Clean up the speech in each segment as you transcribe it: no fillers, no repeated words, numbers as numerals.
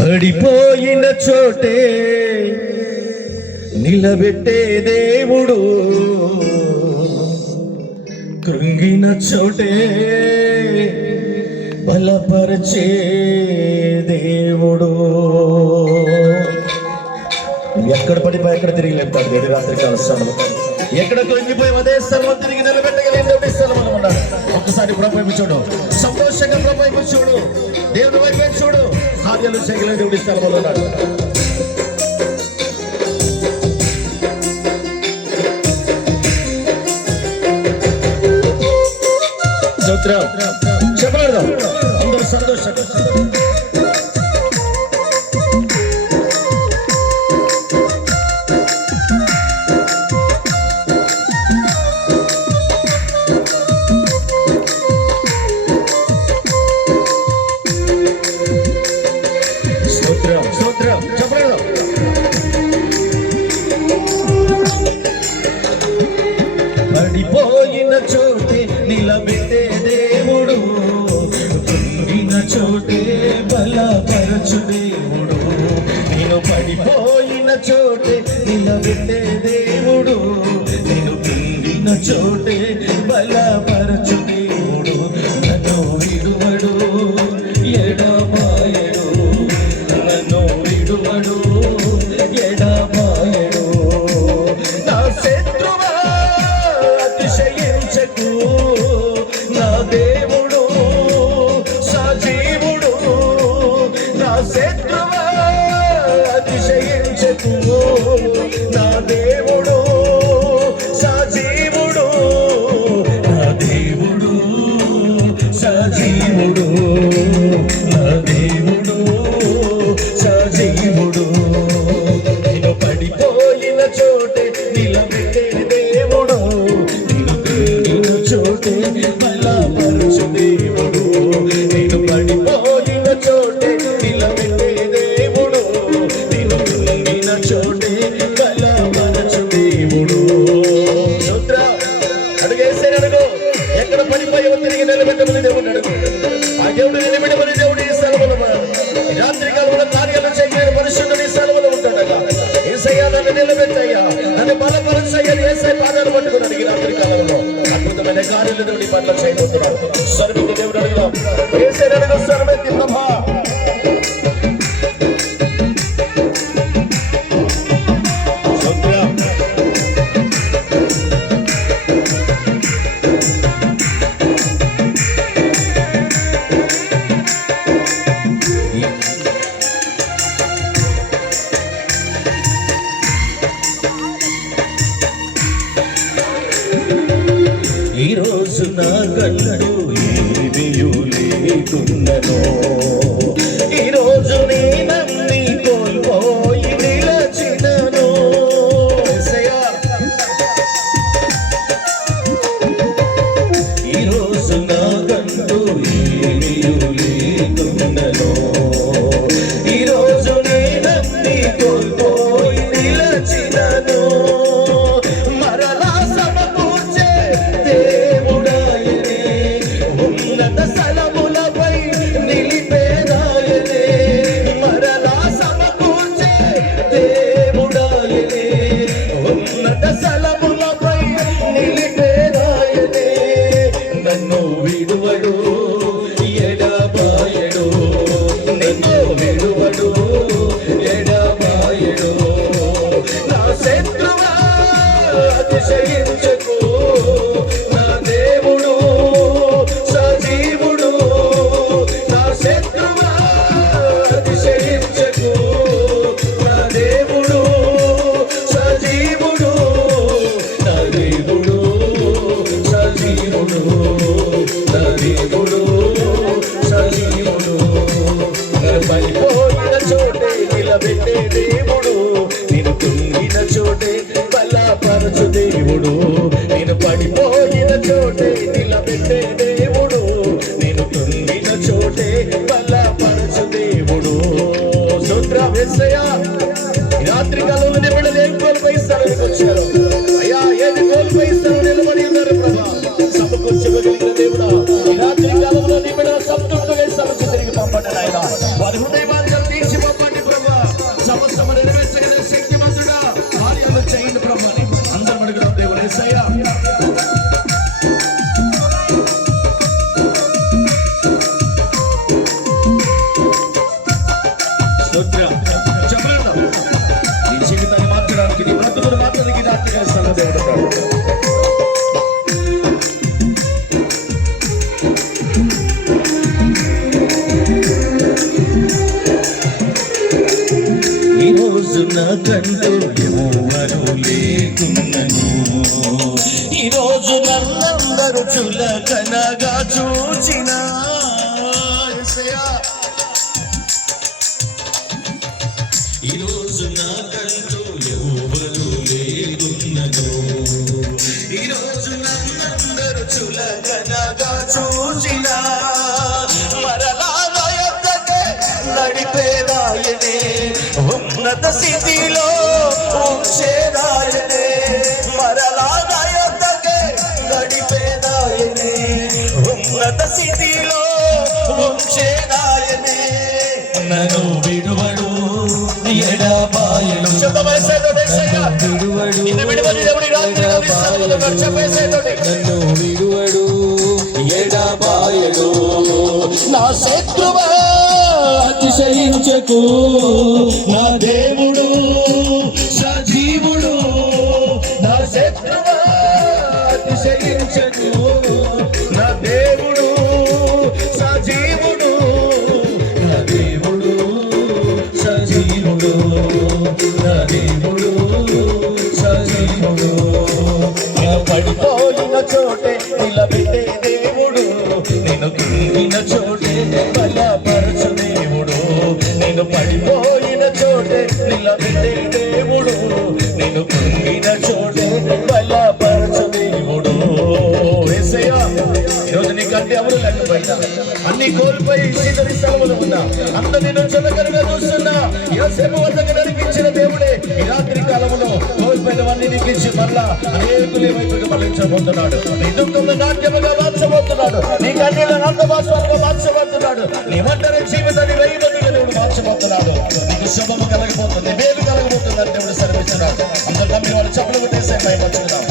పడిపోయిన చోటే నిలబెట్టే దేవుడు, కృంగిన చోటే బలపరిచే దేవుడు. ఎక్కడ పడిపోయి ఎక్కడ తిరిగి లేపుతాడు దేవుడు. రాత్రికాల స్థలంలో ఎక్కడ కృంగిపోయి అదే స్థలం తిరిగి నిలబెట్టగలిగిన దేవుడి స్థలం ఉన్నాడు. ఒక్కసారి ప్రభు చూడు, సంతోషంగా ప్రభు చూడు, దేవుడి వైపు చూడు, కార్యాలు చేయగలిగిన దేవుడి స్థలంలో ఉన్నాడు. చెప్పలేదు అందరూ సంతోషంగా పడిపోయిన చోటే నిలబెట్టే దేవుడు, కృంగిన చోటే బలపరచు దేవుడు. నేను పడిపోయిన చోటే నిలబెట్టే దేవుడు, నేను కృంగిన చోటే బలపరచు దేవుడు. నన్ను విడువడు ఎడబాయడు, నన్ను విడువడు ఎడబాయడు. నా శత్రువా అతిశయించకు, నా దేవుడు సజీవుడు. నా శత్రువా అతిశయించకు, నా దేవుడు సజీవుడు. నా దేవుడు సజీవుడు, నా దేవుడు సజీవుడు. నేను పడిపోయిన చోటే నిలబెట్టే దేవుడు, నేను కృంగిన చోటే బలపరచు దేవుడు. నేను పడిపోయిన చోటే నిలబెట్టే దేవుడు, నేను కృంగిన చోటే బలపరచు దేవుడు. అడుగేసే అడుగు, ఎక్కడ పడిపోయో తిరిగి నిలబెట్టమని దేవుడు అడుగు. ఆ దేవుడు నిలబెట్టమని దేవుడు ఈ స్థలంలో రాత్రి కాలంలో కార్యాలు చేయలేని మనుషుడు ఈ స్థలంలో ఉంటాడగా. ఏసయ్యా నన్ను నిలబెట్టయ్యా, నన్ను బలపరచయ్యా, ఏసై పాదాలు పట్టుకున్నాడు. ఈ రాత్రి కాలంలో అద్భుతమైన కార్యాలు దేవుడి పట్ల చేయబోతున్నాడు. స్వరమెత్తి దేవుడు అడుగుదాం, ఏసై అడుగు, స్వరమెత్తి బ్రహ్మ. ఈ రోజు నా కళ్ళు ఏమియు లేకున్నను, ఈ రోజు నీ నమ్మి కోల్పోయి నిలచినను. ఈ రోజు నా కళ్ళు ఏమియు లేకున్నను, ఈ రోజు నీ నమ్మి కోల్పోయి నిలచినను. మరలా సమకూర్చే దేవుడాయనే, ఉన్నత స్థలములపై నిలిపేదాయనే. మరలా సమకూర్చే దేవుడాయనే, ఉన్నత స్థలములపై నిలిపేదాయనే. నన్ను విడువడు ఎడబాయడు, నిన్ను విడువడు ఎడబాయడు. నా శత్రువా అతిశయించకు, నా దేవుడు సజీవుడు. నా శత్రువా అతిశయించకు, నా దేవుడు సజీవుడు. నా దేవుడు సజీవుడు, నా దేవుడు సజీవుడు. పడిపోయిన చోటే నిలబెట్టే దేవుడు, నేను కృంగిన చోటే బలపరచు దేవుడు. నేను పడిపోయిన చోటే నిలబెట్టే దేవుడు, నేను కృంగిన చోటే బలపరచు దేవుడు. స్తోత్రం యేసయ్యా. రాత్రి కాలంలో నిలబడి ఏం కోల్పోయి స్థలానికి వచ్చారు అయ్యా, ఏది కోల్పోయి స్థలం నిలబడి ఉన్నారు ప్రభా. సమకూర్చగలిగిన దేవుడా, రాత్రి కాలంలో నిలబడి సంతృప్తిగా స్థలం తిరిగి పంపండి నాయన. వారి హృదయ బాధ్యతలు తీర్చి నాకంటూ ఎవరు లేకున్నను, ఈరోజు నన్నందరూ చులకనగా చూచిన, ఈరోజు నాకంటూ ఎవరు లేకున్నను, ఈరోజు నన్నందరూ చులకనగా చూచిన, మరలా నా యొద్దకే నడిపేదాయనే, ఉన్నత స్థితిలో ఉంచేదాయనే, మరలా నా యొద్దకే నడిపేదాయనే, ఉన్నత స్థితిలో ఉంచేదాయనే, నన్ను విడువడు ఎడబాయడు, విడువడు నన్ను విడువడు ఎడబాయడు, నా శత్రువా అతిశయించకు, నా దేవుడు సజీవుడు, నా శత్రువా అతిశయించకు, నా దేవుడు సజీవుడు, నా దేవుడు సజీవుడు, నా దేవుడు సజీవుడు, పడిపోయిన చోటే నిలబెట్టే దేవుడు, నేను కుంగిన చోటే బలపరచు దేవుడు, నేను పడిపోయిన చోటే నిలబెట్టే దేవుడు, నేను కుంగిన చోటే బలపరచు దేవుడు. యేసయ్యా, ఈరోజు నీకంటే ఎవరు లేకపోయినా, అన్ని కోల్పోయి సీతని స్థలములు ఉన్నా, అంత నేను చులకనగా చూస్తున్నా, యోసేపు వద్దకు నడిపించిన దేవుడే ఈ రాత్రి కాలంలో కోల్పోయినవన్నీ నీకు ఇచ్చి మళ్ళా అనేకుల వైపుగా మళ్ళించబోతున్నాడు, నీ దుఃఖంలో నాట్యముగా మార్చబోతున్నాడు, నీ కన్నీళ్ళ నందభాష్పాలుగా మార్చబోతున్నాడు, నీ ఒంటరి జీవితాన్ని వెయ్యిమందిగా దేవుడు మార్చబోతున్నాడు, నీకు శుభము కలగబోతుంది, మేలు కలగబోతుంది అని దేవుడు సెలవిస్తున్నాడు. అందరూ నమ్మి వాళ్ళు చెప్పులు కొట్టేసే భయపడుతున్నాం.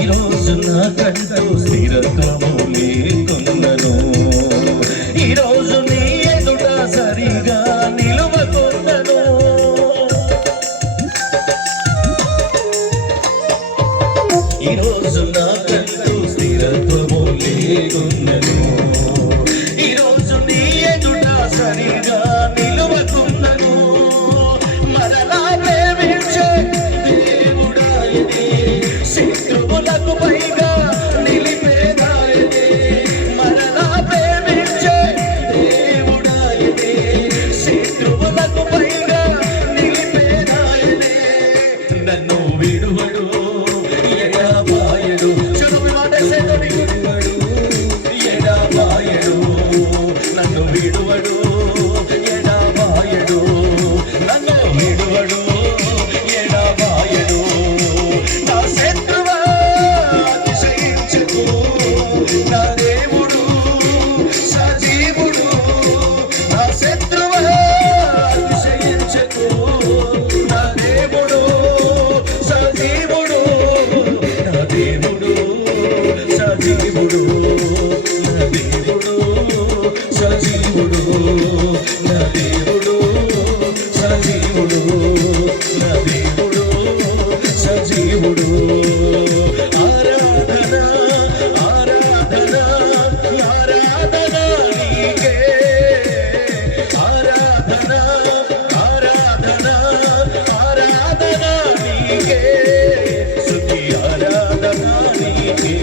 ఈరోజు నాకంటూ స్థిరత్వము లేకున్నను, ఈరోజు నీ ఎదుట సరిగా నిలువకున్నను, ఈరోజు నాకంటూ స్థిరత్వము లేకున్నను, ఈరోజు నీ ఎదుట సరిగా నిలువకున్నను, మరలా ప్రేమించే దేవుడాయనే, శత్రువులకు పైగా నిలిపేదాయనే, మరలా ప్రేమించే దేవుడాయనే, శత్రువులకు పైగా నిలిపేదాయనే, నన్ను విడువడు ఎడబాయడు, చూడు మాటేసేటోని విడువడు ఎడబాయడు, నన్ను విడువడు ఎడబాయడు, నన్ను విడువడు ఎడబాయడు, నా శత్రువా అతిశయించకు, నా దేవుడు సజీవుడు, నా శత్రువా అతిశయించకు, నా దేవుడు సజీవుడు, నా దేవుడు సజీవుడు, నా దేవుడు సజీవుడు, నా దేవుడు సజీవుడు, నా దేవుడు సజీవుడు, ఆరాధన ఆరాధన ఆరాధన నీకే, ఆరాధన ఆరాధన ఆరాధన నీకే, స్తుతి ఆరాధన నీకే,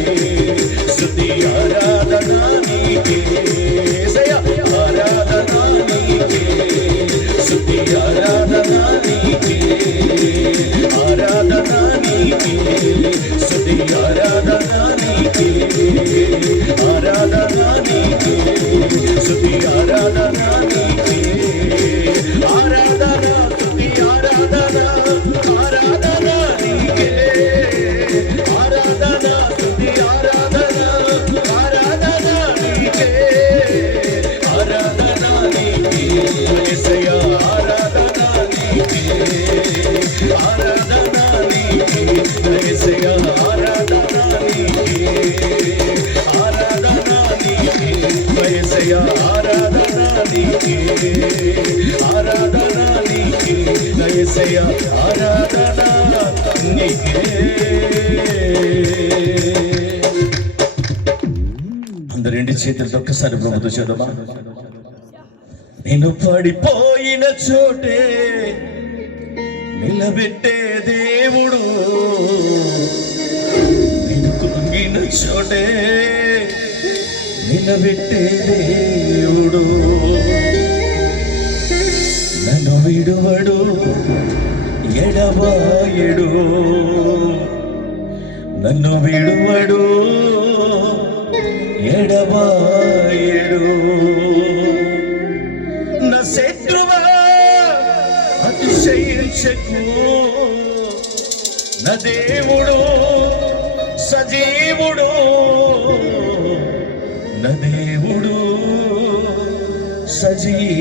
స్తుతి ఆరాధన నీకే, ఆరాధన నీకే, స్తుతి ఆరాధన నీకే, ఆరాధన నీకే, స్తుతి ఆరాధన నీకే, ఆరాధన నీకే, స్తుతి ఆరాధన నీకే, ఆరాధన స్తుతి ఆరాధన ఆరాధన నీకే, ఆరాధన స్తుతి ఆరాధన ఆరాధన నీకే, ఆరాధన నీకే, యేసయ్యా ఆరాధన నీకే, ఆరాధన నీకే, యేసయ్యా ఆరాధన నీకే, ఆరాధన నీకే, యేసయ్యా ఆరాధన నీకే. అందరు రెండు చేతులతో ఒక్కసారి ప్రభుత్వం చూడమా. నేను పడిపోయిన చోటే నిలబెట్టే దేవుడు, నేను కుంగిన చోటే నిలబెట్టే దేవుడు. నన్ను విడువడు ఎడబాయడు, నన్ను విడువడు ఎడబాయడు. నా శత్రువా అతిశయించకు, నా దేవుడు సజీవుడు, నా దేవుడు సజీవుడు.